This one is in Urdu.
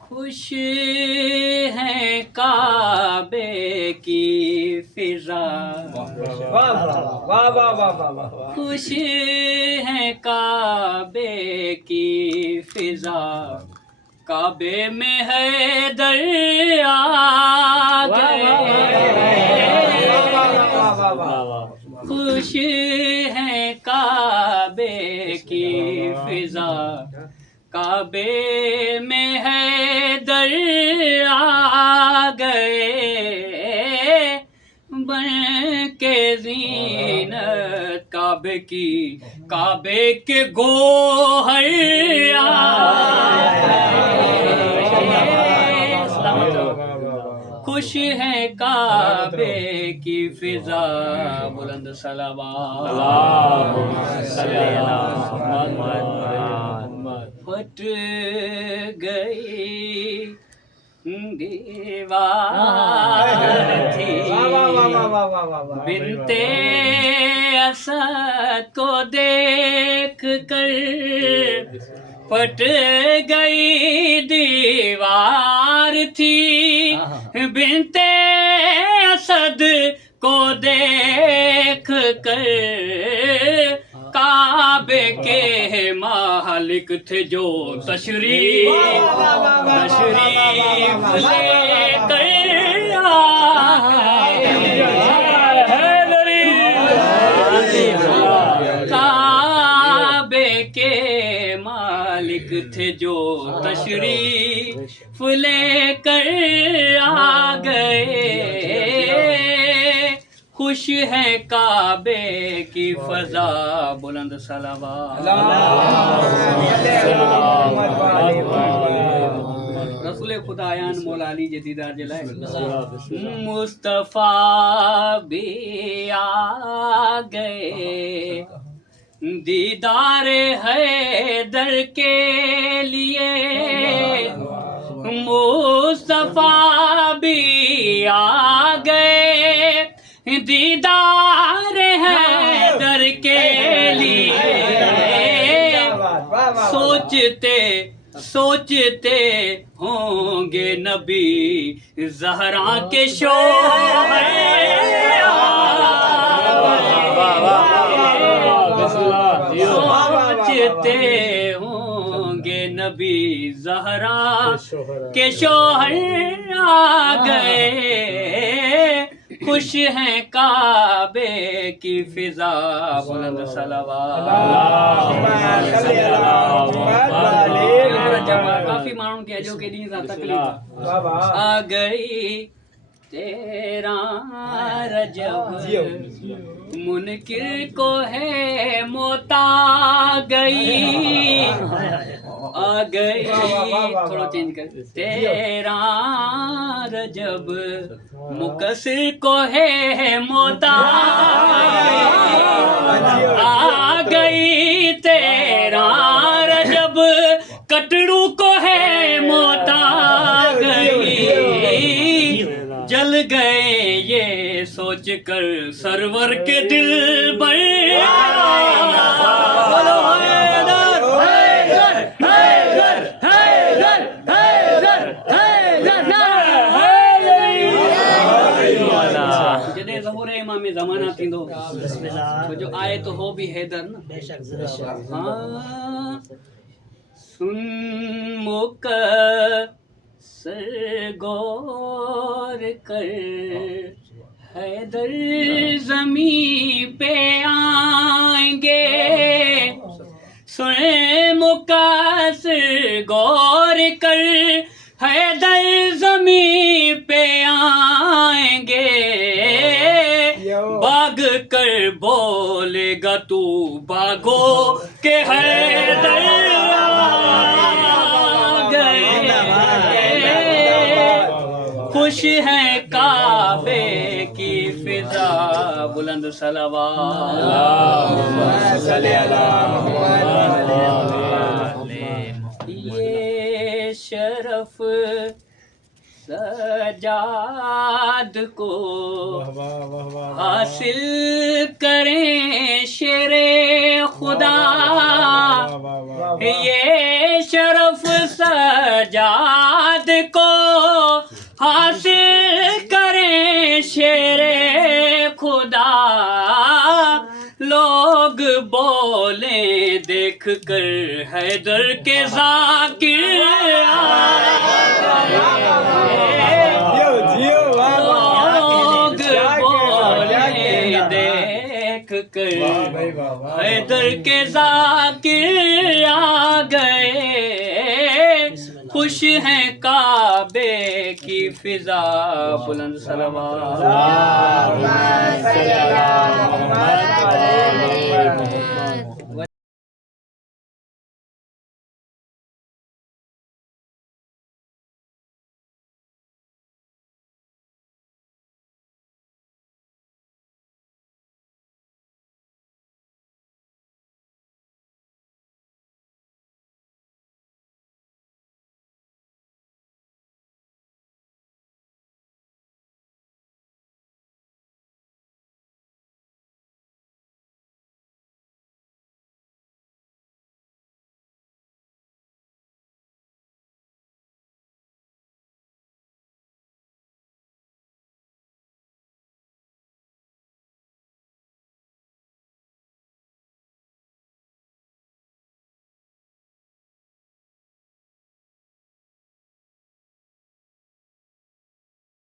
خوش ہیں کعبے کی فضا، خوش ہیں کعبے کی فضا، کعبے میں حیدر آ گئے، خوش ہیں کعبے کی فضا، کعبے میں حیدر آ گئے، بن کے زینت کعبے کی، کعبے کے گوہر آ گئے، خوش ہے کعبے کی فضا، بلند صلوات پھٹ گئی دیوار تھی، بنت اسد کو دیکھ کر پھٹ گئی دیوار تھی، بنت اسد کو دیکھ کر کعبے کے مالک تھے جو تشریف لے کر کعبے کے مالک تھے جو تشریف لے کر آ گئے، خوش ہے کعبے کی فضا، بلند صلوات رسول خدایان مولا علی جدیدہ جلائے، مصطفیٰ بھی آ گئے دیدار حیدر کے لیے، مصطفیٰ بھی آ گئے دیدار حیدر کے لیے، سوچتے ہوں گے نبی زہرا کے شوہر، سوچتے ہوں گے نبی زہرا کے شوہر آ گئے، خوش ہیں کعبے کی فضا، بلند صلوات کافی مانوں کے جو کہ نہیں تکلیف آ گئی، تیرا رجب منکر کو ہے موت آ گئی، آ گئی، تھوڑا چینج کر، تیرا رجب مقصر کو ہے موت آ گئی، تیرا رجب کٹڑو کو ہے موت آ گئی، جل گئے یہ سوچ کر سرور کے دل بر، جڏهن ظهور امام زمانہ تھیندو جو آئے تو ہو بھی حیدر نا، ہاں سن مقصر غور کر حیدر زمین پہ آئیں گے، سن مقصر غور کر حیدر زمین پہ آئیں گے، باغ کر بولے گا تو باغو کہ حیدر آ گئے، خوش ہیں کعبے کی فضا، بلند صلوات یہ شرف سجاد کو حاصل کریں شیر خدا، یہ شرف سجاد کو حاصل کریں شیر خدا لوگ بولیں دیکھ کر حیدر کے ذاکر لوگ بولیں دیکھ کر حیدر کے ذاکر آ گئے خوش ہیں کعبے کی فضا بلند صلوات